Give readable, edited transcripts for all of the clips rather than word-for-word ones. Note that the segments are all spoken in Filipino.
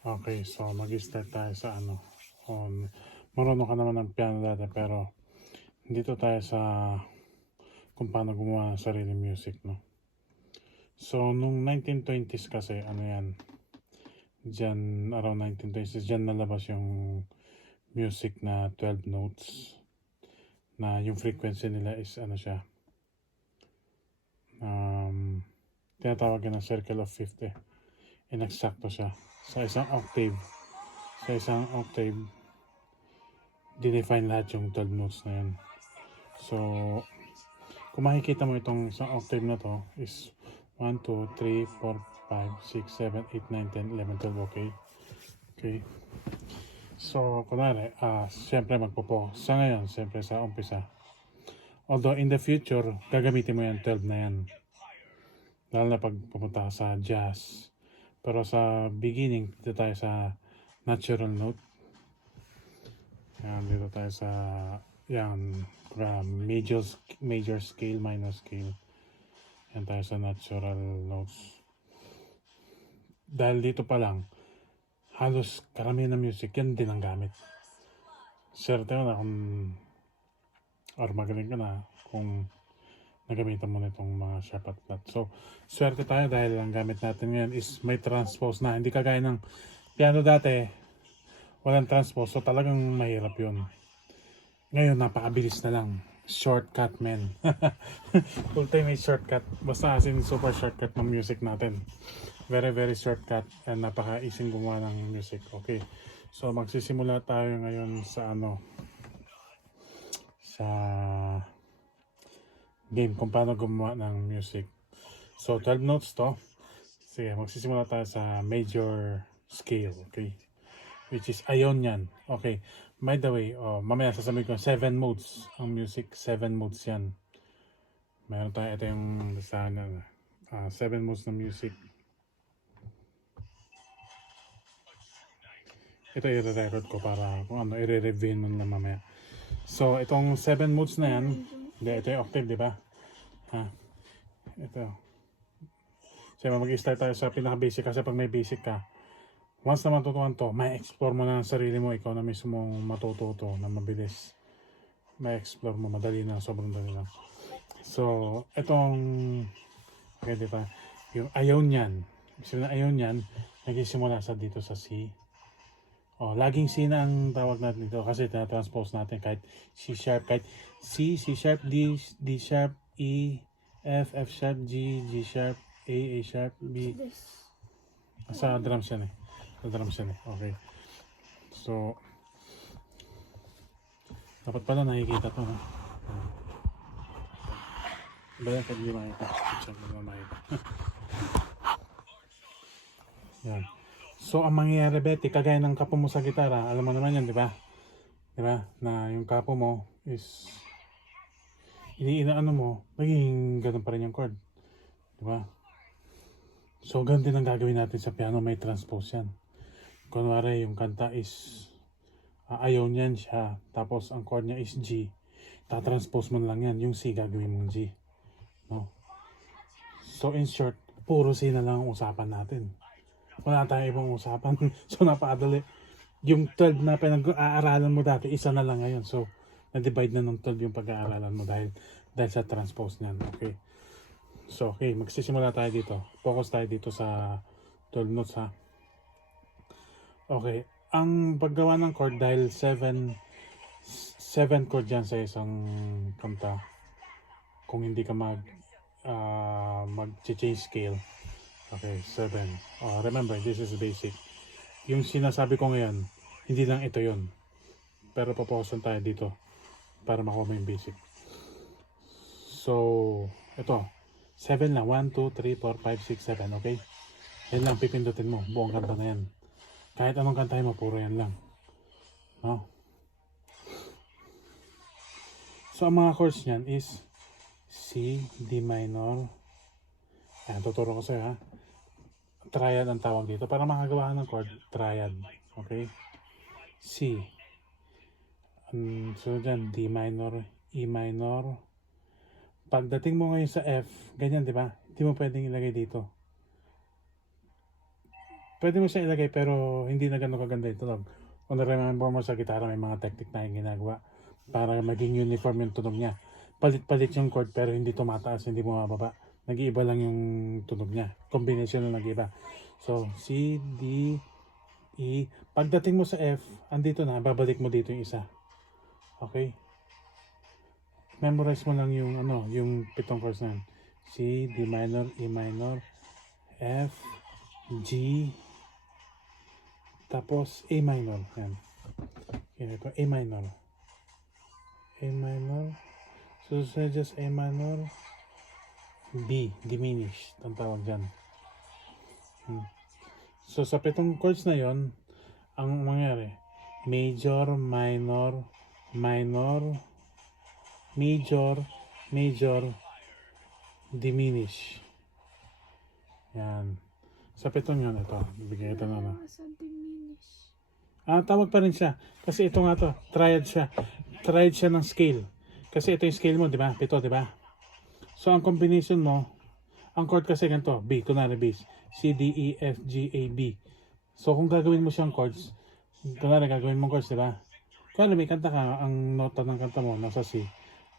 Okay, so mag-start tayo sa ano. Marunong ka naman ng piano dati pero dito tayo sa kung paano gumawa ng sarili music, no? So, nung 1920s kasi, ano yan, dyan, around 1920s, dyan nalabas yung music na 12 notes na yung frequency nila is ano siya, um, tinatawag yan ng circle of 50. Inaksakto siya. Sa isang octave, sa isang octave, dinefine lahat yung 12 notes na yun. So, kung makikita mo itong isang octave na to is 1, 2, 3, 4, 5, 6, 7, 8, 9, 10, 11, 12, okay? Okay. So, kunwari, siyempre magpo-focus sa ngayon, siyempre sa umpisa. Although in the future, gagamitin mo yan 12 na yan. Lalo na pag pumunta ka sa jazz. Pero sa beginning, dito tayo sa natural note. Yan, dito tayo sa yan, major scale, minor scale. Yan tayo sa natural notes. Dahil dito pa lang, halos karamihan ng music, yan din ang gamit. Swerte ko na kung, or magaling ka na kung nagamitan mo na itong mga sharp at flat. So, swerte tayo dahil ang gamit natin ngayon is may transpose na. Hindi kagaya ng piano dati, walang transpose. So, talagang mahirap yun. Ngayon, napakabilis na lang. Shortcut, man. Ultimate shortcut. Basta as in super shortcut ng music natin. Very, very shortcut. And napaka-easy gumawa ng music. Okay. So, magsisimula tayo ngayon sa ano. Sa game kung paano gumawa ng music. So, 12 notes to. Sige, magsisimula tayo sa major scale. Okay. Which is Ionian. Okay. By the way, mamaya sasabihin ko 7 modes ang music. 7 modes yan. Meron tayo, ito yung sana 7 modes ng music. Ito i-record ko para kung ano, i-review mo na mamaya. So, itong 7 modes na yan, ito yung octave, di ba? Ha? Ito. So, mag-start tayo sa pinaka-basic kasi pag may basic ka, once na matutunan to, may explore mo na ng sarili mo, ikaw na mismo matututo na mabilis. May explore mo, madali na, sobrang dali na. So, itong, okay, di ba? Yung Ionian, sabi na Ionian, nagsisimula sa dito sa C. Laging C na ang tawag natin dito kasi na-transpose natin kahit C sharp, kahit C, C sharp, D, D sharp, E, F, F sharp, G, G sharp, A sharp, B. Sa drums yan eh. Sa drums yan eh. Okay. So, dapat pala nakikita to. Ba yan pag hindi makita? Check mo na makita. Yan. So, ang mangyayari, Betty, kagaya ng kapo mo sa gitara, alam mo naman yan, di ba? Di ba? Na yung kapo mo is iniinaano mo, magiging ganun pa rin yung chord. Di ba? So, ganun din ang gagawin natin sa piano, may transpose yan. Kunwari, yung kanta is Ionian siya, tapos ang chord niya is G. Ta-transpose mo lang yan, yung C gagawin mong G. No? So, in short, puro C na lang ang usapan natin. Wala tayong ibang usapan. So, napakadali. Yung 12 na pinag-aaralan mo dati, isa na lang ngayon. So, na-divide na ng 12 yung pag-aaralan mo dahil sa transpose niyan. Okay. So, okay. Magsisimula tayo dito. Focus tayo dito sa 12 notes, ha. Okay. Ang paggawa ng chord dahil 7 chord dyan sa isang kanta. Kung hindi ka mag-change scale. Okay, 7. Remember, this is basic. Yung sinasabi ko ngayon, hindi lang ito yon. Pero papokusan tayo dito para makuha mo yung basic. So, ito. 7 lang. 1, 2, 3, 4, 5, 6, 7. Okay? Yan lang, pipindutin mo. Buong kanta na yan. Kahit anong kantahin mo, puro yan lang. No? So, ang mga chords niyan is C, D minor. Ayan, tuturo ko sa'yo, ha? Triad ang tawag dito. Para makagawa ng chord, triad. Okay? C. So dyan, D minor, E minor. Pagdating mo ngayon sa F, ganyan, di ba? Hindi mo pwedeng ilagay dito. pwede mo siya ilagay pero hindi na gano'n kaganda yung tunog. Kung na-remember mo sa gitara, may mga technique na yung ginagawa para maging uniform yung tunog niya. Palit-palit yung chord pero hindi tumataas, hindi bumababa. Nag-iiba lang yung tunog niya. Combination lang nag-iiba. So, C, D, E. Pagdating mo sa F, andito na, babalik mo dito yung isa. Okay? Memorize mo lang yung yung 7 chords na yun. C, D minor, E minor, F, G, tapos A minor. Yan. Yan ito, A minor. A minor. So, just A minor. B, diminished. Ang tawag dyan. So, sa 7 chords na yon, ang mangyari, major, minor, minor, major, major, diminish. Yan. Sa 7 yun, ito. Bigyan ito na. Sa diminish. Tawag pa rin siya. Kasi ito nga to, triad siya. Triad siya ng scale. Kasi ito yung scale mo, di ba? 7, di ba? So, ang combination mo, ang chord kasi ganito, B, kunwari bass, C, D, E, F, G, A, B. So, kung gagawin mo siyang chords, kunwari gagawin mo chords, di ba? Kunwari may kanta ka, ang nota ng kanta mo, nasa C.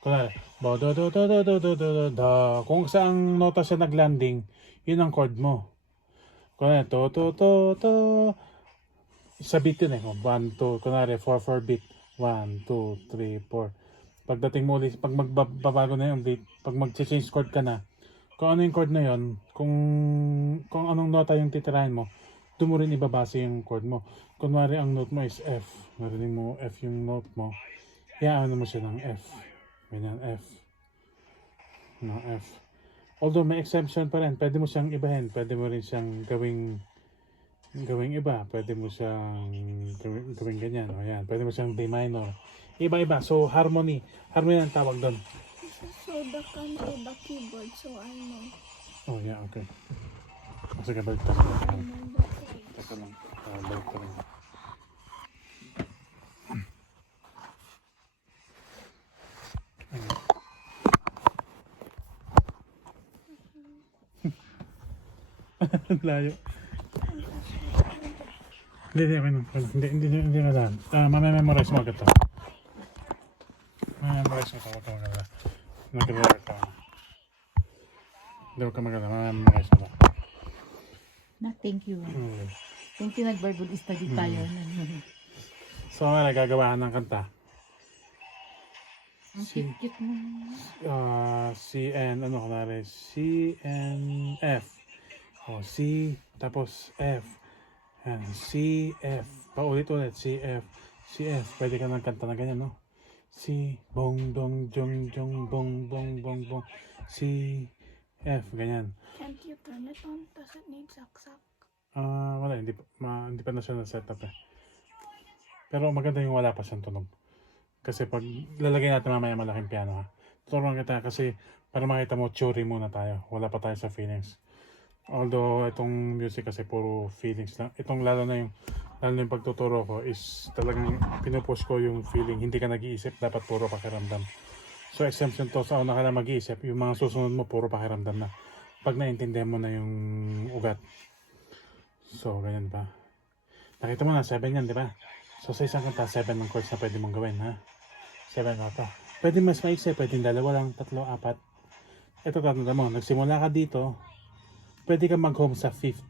Kunwari, do, do, do, do, do, do, do, do, do, do. Kung saang nota siya naglanding, yun ang chord mo. Kunwari, to, to, to, to. Sa beat yun eh. 1, 2, kunwari 4, 4 beat. 1, 2, 3, 4. Pagdating mo ulit, pag magbabago na yung beat, pag mag-change chord ka na, kung ano yung chord na yun, kung anong nota yung titirahin mo, doon mo rin ibabase yung chord mo. Kunwari ang note mo is F. Narinig mo F yung note mo. Ano mo siya ng F. Ganyan, F. No, F. Although may exception pa rin, pwede mo siyang ibahin. Pwede mo rin siyang gawing iba. Pwede mo siyang gawing ganyan. O yan. Pwede mo siyang D minor. Iba-iba. So, harmony. Harmony ang tawag doon. So, the country, the keyboard, so I know. Oh, yeah, okay. Sige, balik tayo. I know the chords. Teka lang. Balik tayo. Layo. Hindi na lang. Mamememorize mo agad to. Mamememorize mo to. Huwag ka magala. Nag-record ka. Hindi huwag ka magala. Mamememorize mo to. Thank you. Thank you, nag-Bible study tayo. So, gagawa ng kanta. Ang cute mo. C, N, kunwari? C, N, F. C, tapos F. Yan, C, F. Paulit-ulit, C, F. C, F. Pwede ka nang kanta na ganyan, no? C, bong, dong, jong, jong, bong, bong, bong, bong. C, F, ganyan. Can't you turn it on? Does it need saksak? Wala, hindi pa na siya na-setup eh. Pero maganda yung wala pa siyang tunog. Kasi pag lalagay natin mamaya malaking piano ha. Tuturuan kita kasi para makita mo, theory muna tayo. Wala pa tayo sa feelings. Although itong music kasi puro feelings lang. Itong lalo na yung pagtuturo ko is talagang pinupush ko yung feeling. Hindi ka nag-iisip, dapat puro pakiramdam. So exemption to sa una ka na mag-iisip, yung mga susunod mo puro pakiramdam na. Pag naintindihan mo na yung ugat. So ganyan ba? Nakita mo na 7 yan, di ba? So sa isang kanta, 7 ng chords na pwede mong gawin ha. 7 na ito. Pwede mas maiksi, pwede 2 lang, 3, 4. Ito tatanda mo, nagsimula ka dito, pwede ka mag-home sa 5th.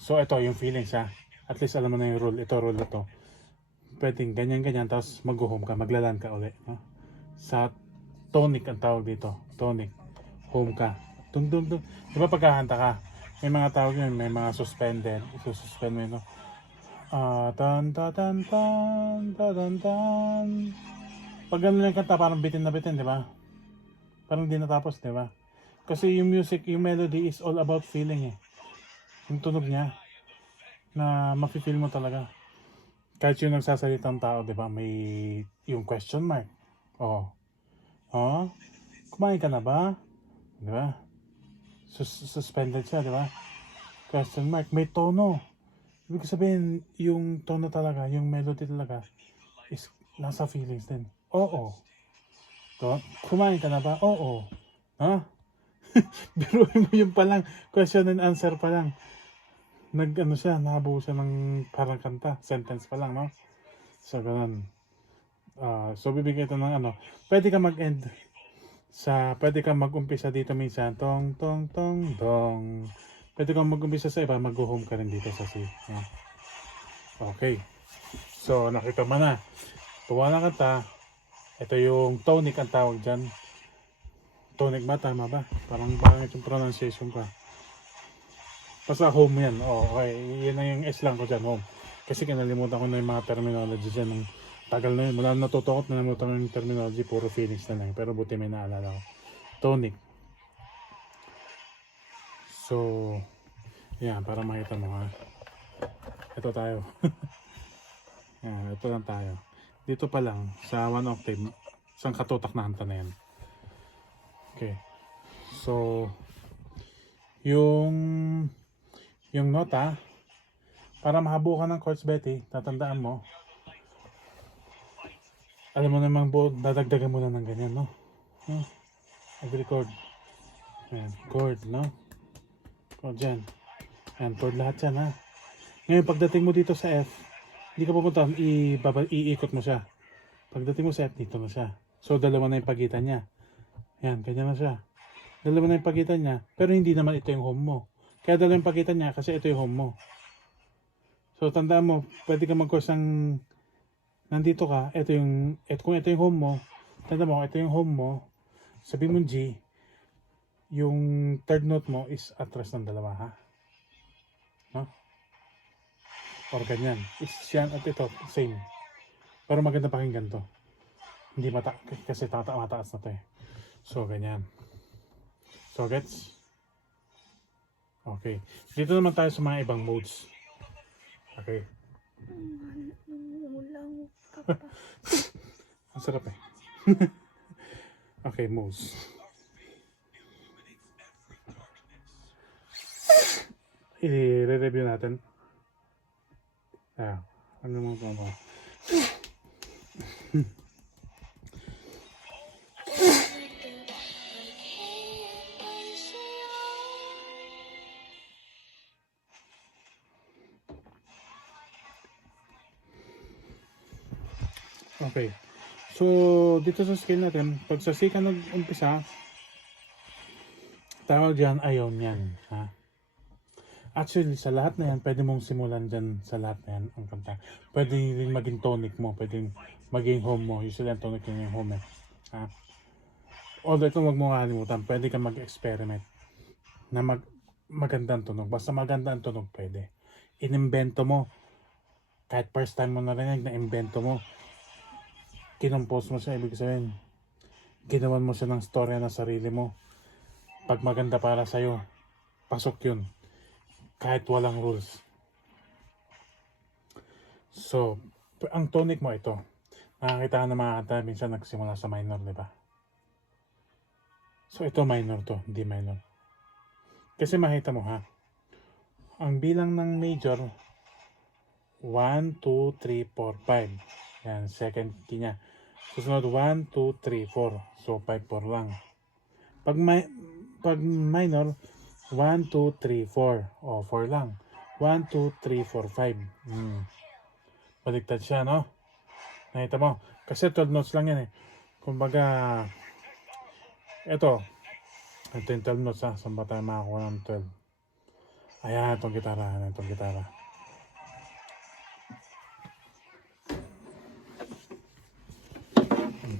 So ito yung feelings ha. At least alam mo na yung rule. Ito rule na to. Pwede ganyan-ganyan, tapos mag-home ka, maglalan ka ulit. No? Sa tonic ang tawag dito. Tonic. Home ka. Dung dung dung. Di ba pagkakanta ka, may mga tawag yun, may mga suspended. Suspend mo yun, no? Tan tan tan tan tan tan. Pag ganun yung kanta, parang bitin na bitin, di ba? Parang di natapos, di ba? Kasi yung music, yung melody is all about feeling eh. Yung tunog niya na mafe-feel mo talaga. Kahit yung nagsasalitang tao, di ba? May yung question mark. Kumain ka na ba? Di ba? Suspended siya, di ba? Question mark. May tono. Ibig sabihin, yung tono talaga, yung melody talaga is nasa feelings din. Oo. Kumain ka na ba? Oo. Biruin mo yung palang question and answer pa lang. Nag-ano siya, nabuo siya ng parang kanta. Sentence pa lang, no? So, ganun. So, bibigyan ito ng ano. Pwede ka mag-end pwede kang mag-umpisa dito minsan. Tong, tong, tong, dong. Pwede kang mag-umpisa sa iba, mag-home ka rin dito sa C. Yan. Okay. So, nakita mo na. Tuwa na kanta. Ito yung tonic ang tawag dyan. Tonic ba? Tama ba? Parang yung pronunciation ko. Basta home yan. Okay. Yan na yung S lang ko dyan, home. Kasi kinalimutan ko na yung mga terminology dyan. Nung tagal na yun. Mula natutukot na namutan ko yung terminology. Puro feelings na lang. Pero buti may naalala ko. Tonic. So, yan. Para makita mo ha. Ito tayo. Yan. Ito lang tayo. Dito pa lang. Sa 1 octave. Isang katutak na kanta na yan. Okay. So, yung nota, para mahabo ka ng chords, Betty, tatandaan mo. Alam mo namang dadagdagan mo na ng ganyan, no? Every chord. Ayan, chord, no? Chord dyan. Ayan, chord lahat yan, ha? Ngayon, pagdating mo dito sa F, hindi ka pupunta, iikot mo siya. Pagdating mo sa F, dito na siya. So, dalawa na yung pagitan niya. Yan, ganyan na siya. Dalawa na yung pagitan niya, pero hindi naman ito yung home mo. Kaya dalawa yung pagitan niya kasi ito yung home mo. So, tandaan mo, pwede ka mag-course ng nandito ka, kung ito yung home mo, tandaan mo, ito yung home mo, sabi mo G, yung third note mo is atras ng dalawa, ha? No? Or ganyan. It's yan at ito, same. Pero maganda pakinggan to. Hindi kasi mataas na to eh. So, ganyan. So, gets? Okay. Dito naman tayo sa mga ibang modes. Okay. Ulang ka pa. Ang sarap eh. Okay, modes. I-review natin. Ano mo ba? Okay. So, dito sa scale natin, pag sa C ka nag-umpisa, tawag dyan, ayaw niyan. Ha? Actually, sa lahat na yan, pwede mong simulan dyan sa lahat na yan ang kanta. Pwede rin maging tonic mo, pwede maging home mo. Usually, ang tonic yun yung home eh. Ha? Although ito, wag mo kalimutan, pwede ka mag-experiment na magandang tunog. Basta magandang tunog, pwede. Inimbento mo. Kahit first time mo narinig, na-invento mo. Kinompose mo siya, ibig sabihin, ginawan mo siya ng storya na sarili mo. Pag maganda para sa'yo, pasok yun. Kahit walang rules. So, ang tonic mo ito. Nakakita ka na mga kanta, minsan nagsimula sa minor, di ba? So, ito minor to, hindi minor. Kasi makita mo ha, ang bilang ng major, 1, 2, 3, 4, 5. Yan, second key niya. Susunod, 1, 2, 3, 4. So, 5, 4 lang. Pag minor, 1, 2, 3, 4. O, 4 lang. 1, 2, 3, 4, 5. Baliktad siya, no? Nakita mo? Kasi 12 notes lang yan eh. Kumbaga, ito yung 12 notes ha. Saan ba tayo makakuha ng 12? Ayan, itong gitara.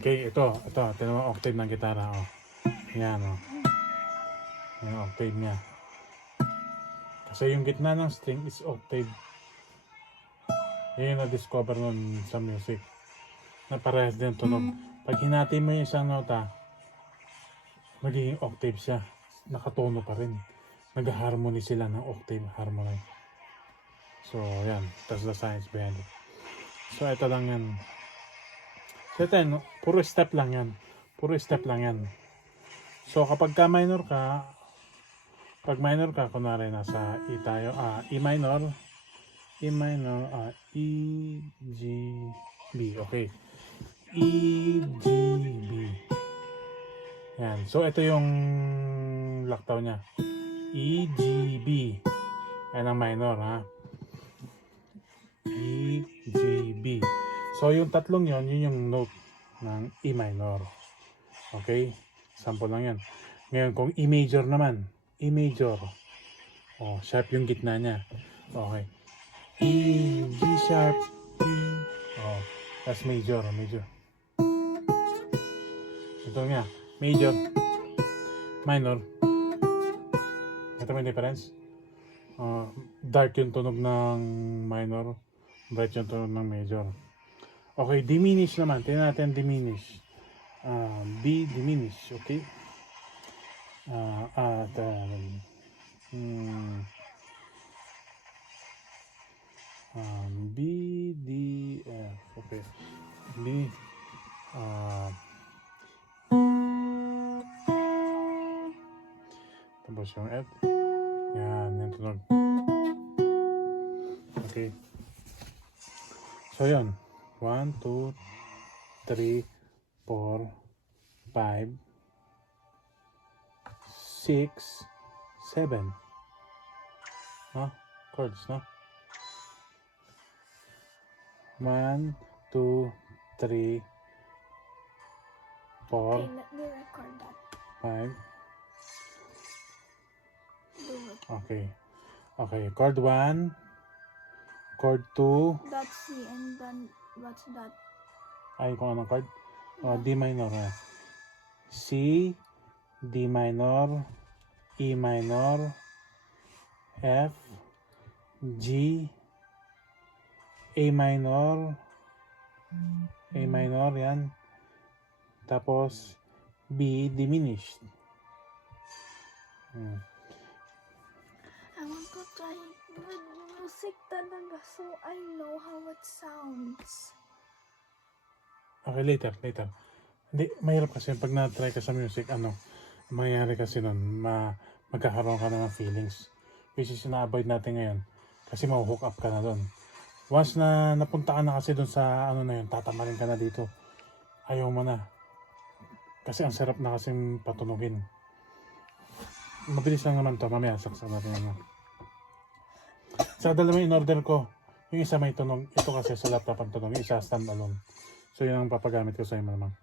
Okay, ito. Tingnan mo octave ng gitara. Oh. Yan, oh. Yung octave niya. Kasi yung gitna ng string is octave. Yun yung na-discover nun sa music. Na parehas din tunog. Pag hinati mo yung isang nota, magiging octave siya. Nakatono pa rin. Nag-harmony sila ng octave harmony. So, yan. That's the science behind it. So, ito lang yan. So, ito yan. Puro step lang yan. So, kapag ka minor ka, kunwari nasa E tayo, E minor, E, G, B. Okay. E, G, B. Yan. So, ito yung laktaw niya. E, G, B. Ayan ang minor, ha? E, G, B. So, yung tatlong yun yung note ng E minor. Okay? Sample lang yan. Ngayon, kung E major naman, E major. Oh, sharp yung gitna niya. Okay. E, G sharp, E. Oh, that's major, major. Ito nga, major, minor. Ito may difference. Dark yung tunog ng minor, bright yung tunog ng major. Okay, diminish naman. Tingnan natin diminish. B diminish, okay? B, D, F, okay. B, tapos yung F. Yan, yung tunog. Okay. So, yun. 1, 2, 3, 4, 5, 6, 7. No? Chords, no? 1, 2, 3, 4, Okay, let me record that. 5. Do it. Okay. Okay. Chord 1. Chord 2. That's C, and then what's that? Ay, kung anong chord? D minor. C, D minor, E minor, F, G, A minor, yan. Tapos, B diminished. I want to try with music talaga so I know how it sounds. Okay, later. Hindi, mahirap kasi pag na-try ka sa music, mangyayari kasi nun, magkakaroon ka na ng feelings. Which is na-avoid natin ngayon. Kasi ma-hook up ka na doon. Once na napunta ka na kasi doon sa na yun, tatamarin ka na dito. Ayaw mo na. Kasi ang sarap na kasing patunugin. Mabilis lang naman to. Mamaya, saksak natin ano. Sa dalawa in order ko. Yung isa may tunog. Ito kasi sa laptop ang tunog. Isa stand alone. So, yun ang papagamit ko sa inyo naman.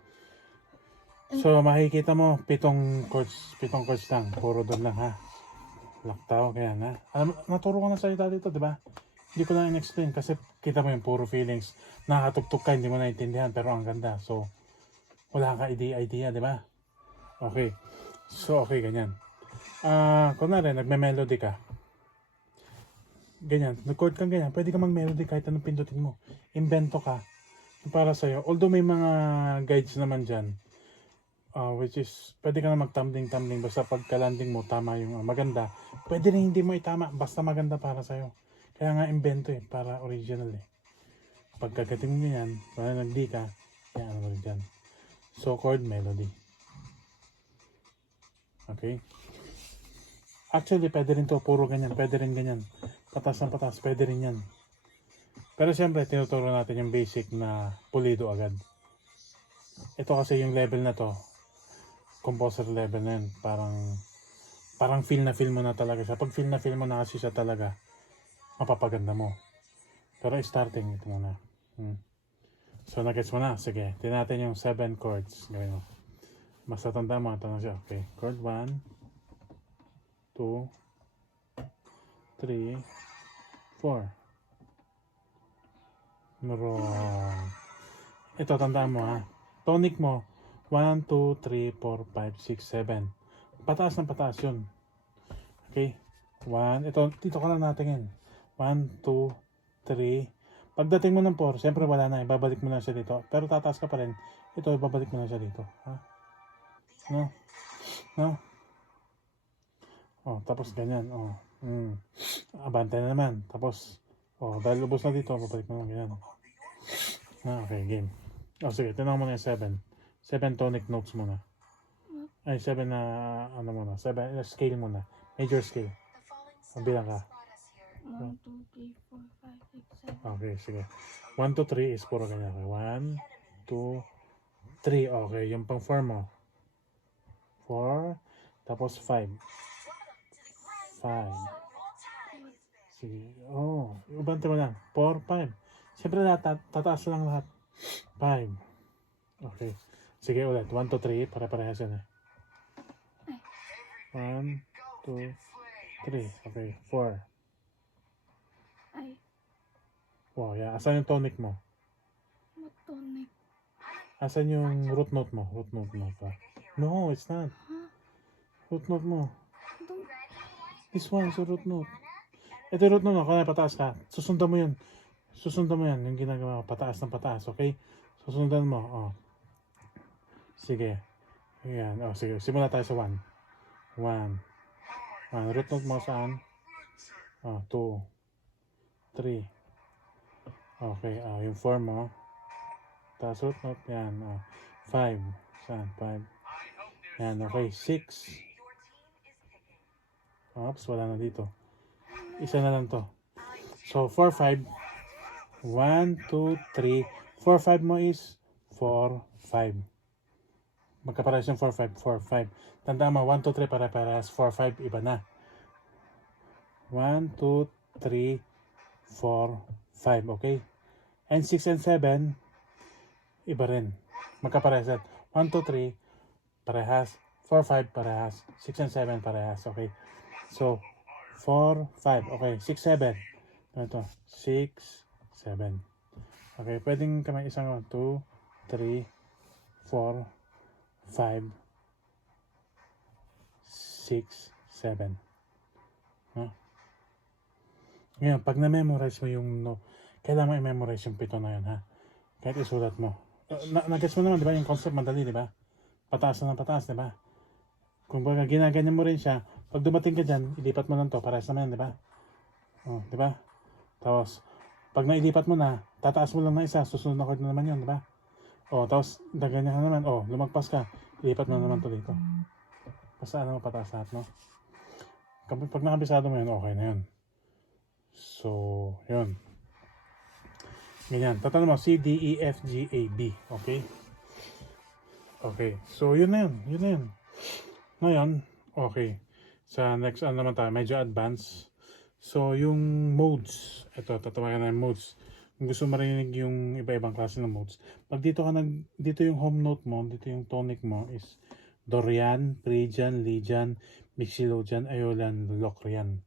So, makikita mo, 7 chords lang. Puro doon lang, ha? Laktaw, kaya na. Naturo ko na sa ito dito, di ba? Hindi ko lang in-explain kasi kita mo yung puro feelings. Nakatugtog ka, hindi mo naintindihan, pero ang ganda. So, wala ka idea, di ba? Okay. So, okay, ganyan. Kunwari, nagme-melody ka. Ganyan, nag-chord kang ganyan. Pwede ka mag-melody kahit anong pindutin mo. Invento ka. Para sa'yo. Although may mga guides naman dyan. Which is, pwede ka na mag-tumbling. Basta pagka-landing mo, tama yung maganda. Pwede rin hindi mo itama. Basta maganda para sa'yo. Kaya nga invento para original Pagkagating mo yan, para nag-D ka, yan mo rin dyan. So, chord, melody. Okay? Actually, pwede rin to. Puro ganyan. Pwede rin ganyan. Patas ng patas. Pwede rin yan. Pero siyempre, tinuturo natin yung basic na pulido agad. Ito kasi yung level na to. Composer level na yun. Parang feel na feel mo na talaga siya. Pag feel na feel mo na kasi siya talaga, mapapaganda mo. Pero starting, ito muna. So, nagets mo na. Sige, tinatin yung 7 chords. Gawin mo. Mas tatanda mo. Ito na siya. Okay. Chord 1, 2, 3, 4. Wrong. Ito, tandaan mo ha. Tonic mo, 1, 2, 3, 4, 5, 6, 7. Pataas ng pataas yun. Okay? 1, ito, dito ka lang natingin. 1, 2, 3. Pagdating mo ng 4, siyempre wala na. Ibabalik mo na siya dito. Pero tataas ka pa rin. Ito, ibabalik mo na siya dito. Ha? No? Oh, tapos ganyan. Oh. Abante na naman. Tapos, dahil ubos na dito, babalik mo na ganyan. Okay, game. Sige, tinawag mo na yung 7. 7 tonic notes muna. Ay, 7 na, muna. 7, scale muna. Major scale. Bilang ka. 1, 2, 3, 4, 5, 6, 7. Okay, sige. 1, 2, 3 is puro ganyan. Okay. 1, 2, 3. Okay, yung pang 4 mo. 4, tapos 5. 5. Sige. Oh, ubante mo lang. 4, 5. Siyempre lahat, tataas lang lahat. 5. Okay. Sige ulit. 1, 2, 3. Pare-parehas yan eh. 1, 2, 3. Okay. 4. Ay, Wow, yeah. Asan yung tonic mo? matonic. Asan yung root note mo? Root note mo pa. No, it's not. Huh? Root note mo. Don't, This one is a root note. Ito yung root note mo. Kaya pataas ka. Susundan mo yun. Susundan mo yan. Yung ginagawa. Pataas ng pataas. Okay? Susundan mo. Oh. Sige. Ayan. Oh, sige. Simula tayo sa 1. 1. Root note mo saan? Oh, 2. 3. Okay. Oh, yung 4 mo. Tapos root note. Yan. Oh. 5. Saan? 5. Yan. Okay. 6. Oops. Wala na dito. Isa na lang to. So, 4, 5. 1, 2, 3. 4, 5 mo is 4, 5. Magkaparehas yung 4, 5, 4, 5. Tandaan mo, 1, 2, 3 para-parehas. 4, 5, iba na. 1, 2, 3, 4, 5. Okay? And 6 and 7, iba rin. Magkaparehas. 1, 2, 3, parehas. 4, 5, parehas. 6 and 7, parehas. Okay? So, 4, 5. Okay, 6, 7. Ito, 6, 7. Okay, pwedeng kamay isang 2, 3, 4, 5, 6, 7. No? Ngayon, pag na-memorize mo yung no, kailangan mo i-memorize yung 7 na yun, ha? Kahit isulat mo. Nag-gets mo naman, di ba? Yung concept madali, di ba? Pataas na ng pataas, di ba? Kung baga, ginaganyan mo rin siya, pag dumating ka dyan, ilipat mo lang to, parehas naman, di ba? Oh, di ba? Tapos, pag nailipat mo na, tataas mo lang na isa, susunod na chord na naman yun, di ba? Oh, tapos, daganyan ka naman, oh, lumagpas ka, ilipat mo na naman to dito. Basta ano, pataas lahat, no? Pag nakabisado mo yun, okay na yun. So, yun. Ganyan. Tatanong mo, C, D, E, F, G, A, B. Okay? Okay. So, yun na yun. Yun na yun. Ngayon, okay. Sa next ano naman tayo, medyo advanced. So, yung modes. Ito, tatawagan na yung modes. Kung gusto marinig yung iba-ibang klase ng modes. Pag dito dito yung home note mo, dito yung tonic mo is Dorian, Phrygian, Lydian, Mixolydian, Aeolian, Locrian.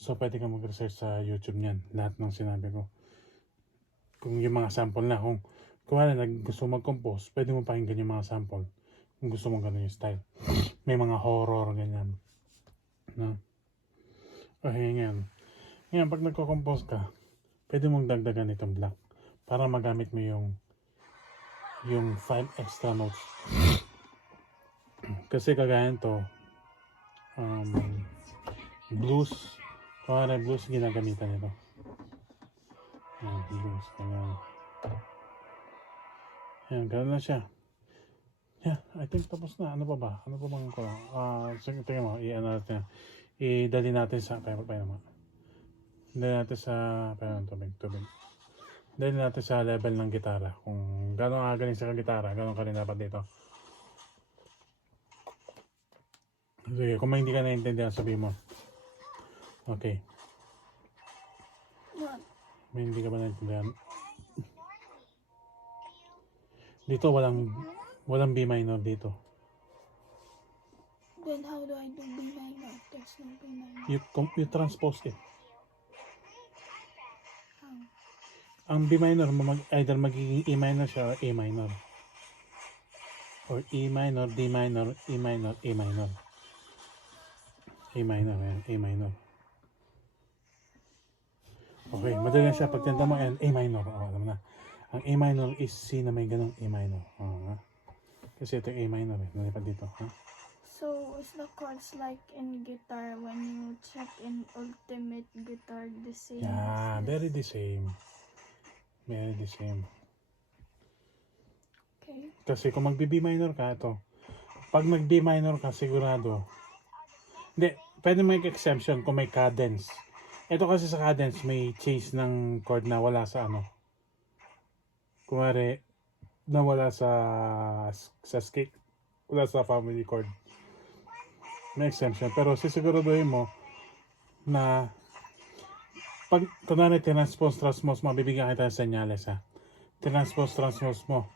So, pwede ka mag-research sa YouTube niyan. Lahat ng sinabi ko. Kung yung mga sample na. Kung gusto mag-compose, pwede mo pakinggan yung mga sample. Kung gusto mo ganun yung style. May mga horror, ganyan. No? Okay, ngayon. Ngayon, pag nagko-compose ka, pwede mong dagdagan itong block para magamit mo yung 5 extra notes. Kasi kagaya nito, blues, blues ginagamitan nito. Blues, ganyan. Yan, gano'n na siya. Yeah, I think tapos na. Ano pa ba? Ano pa bang ko? Sige, tingnan mo. Idali natin sa... Dali natin sa... tubig. Dali natin sa level ng gitara. Kung gano'n kagaling sa gitara, gano'n ka rin dapat dito. Sige, kung hindi ka naiintindihan, sabihin mo. Okay. what? May hindi ka ba naiintindihan? Dito, walang B minor dito. Then how do I do B minor? There's no B minor. You transpose it. How? Ang B minor, either magiging E minor siya or A minor. Or E minor, D minor, E minor, A minor. A minor, yan. A minor. Okay, madali lang siya. Pag tinta mo, A minor. Alam mo na. Ang A minor is C na may ganong A minor. Kasi ito A minor eh. Nalipad dito. So, is the chords like in guitar when you check in Ultimate Guitar the same? Yeah, as this? very the same. Very the same. Okay. Kasi kung mag-B minor ka, ito. Pag nag-B minor ka, sigurado. Hindi, pwede may exemption kung may cadence. Ito kasi sa cadence, may chase ng chord na wala sa ano. Kumari, nawala sa scale. Wala sa family chord. May exemption. Pero sisiguraduhin mo na pag kunwari transpose mo, bibigyan kita ng senyales ha. Transpose mo.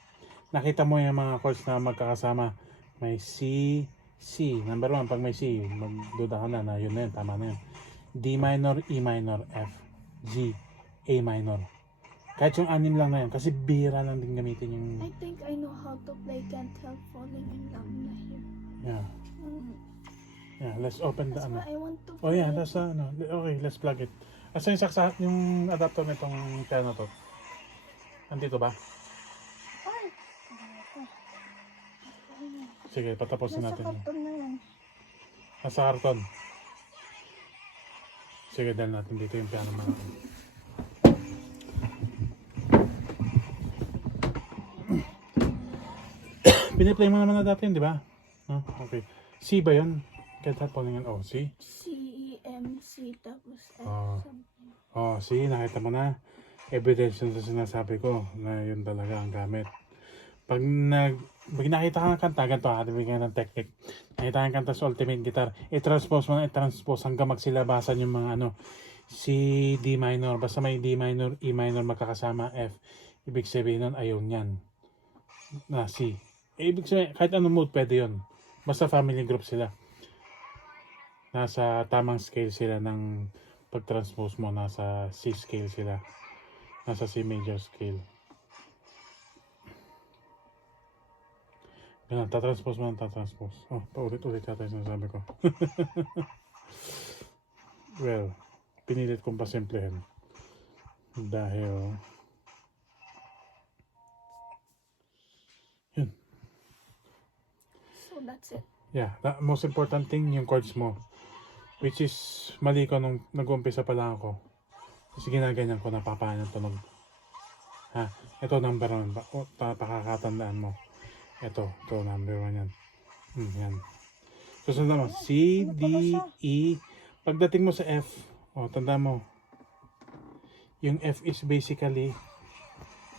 Nakita mo yung mga chords na magkakasama. May C, C. Number 1, pag may C, magduda ka na yun na yun, tama na yun. D minor, E minor, F, G, A minor. Kahit yung 6 lang na yun, kasi bihira lang din gamitin yung... I think I know how to play Can't Help Falling in Love na here. Yeah. Mm. Yeah, let's open the That's ano. what I want to Oh yeah, play. that's ano. Okay, let's plug it. Asa yung saksa, yung adapter nitong piano to? Andito ba? Ay! Sige, patapusin Nasa natin. karton na yan. Nasa karton. Sige, dahil natin dito yung piano natin. Piniplay mo naman na dati yun, di ba? No? Okay. C ba yun? Can't Help Falling in O, C? C, E, M, C, tapos F. Oh. something. Oh, see, nakita mo na. Evidence yun sa sinasabi ko na yun talaga ang gamit. Pag nakita ka ng kanta, ganito ha, bigyan ng technique. Nakita ka ng kanta sa Ultimate Guitar, i-transpose mo na, i-transpose hanggang magsilabasan yung mga ano, C, D minor, basta may D minor, E minor magkakasama, F. Ibig sabihin nun, ayaw niyan. Na C. Ibig sabihin, kahit anong mode pwede yun. Basta family group sila. Nasa tamang scale sila ng pag-transpose mo, nasa C scale sila. Nasa C major scale. Ganun, tatranspose mo ng tatranspose. Oh, paulit-ulit yata yung sinasabi ko. Well, pinilit kong pasimplehin. Dahil... Yun. So that's it. Yeah, the most important thing yung chords mo. Which is, mali ko nung nag-umpisa pa lang ako. Kasi ginaganyan ko, napapahan yung tunog. Ha? Ito number 1. Pakakatandaan mo. Ito number 1 yan. Yan. Susunod naman, C, D, E. Pagdating mo sa F, tanda mo. Yung F is basically,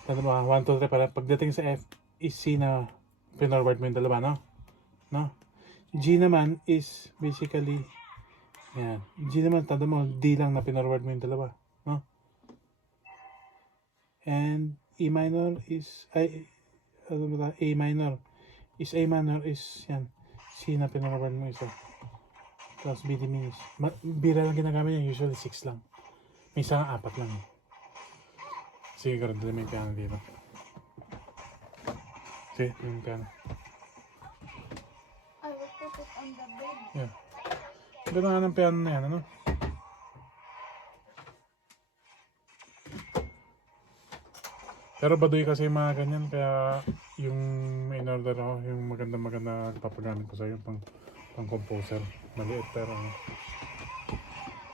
tanda mo, 1, 2, 3, para pagdating sa F, is C na pinorward mo yung dalawa, no? No? G naman is basically, yan. G naman, tanda mo, D lang na pinorward mo yung dalawa, no? And E minor is, A minor is, yan, C na pinorward mo isa. Tapos B diminished. Bira lang ginagamit niya, usually 6 lang. May isang 4 lang. Sige, karoon dito may piano dito. Sige, yung piano. I will put it on the bed. Yeah. Ganda nga ng piano na yan, ano? Pero baduy kasi yung mga ganyan, kaya yung in-order ako, yung maganda papagamit ko sa'yo, pang composer. Maliit pero ano.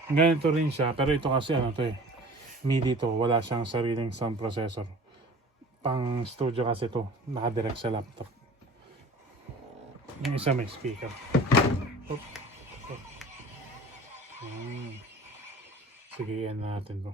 Ganito rin siya, pero ito kasi ano to eh. MIDI to, wala siyang sariling sound processor. Pang studio kasi to, nakadirect sa laptop. Yung isa may speaker. Sige, yan natin to.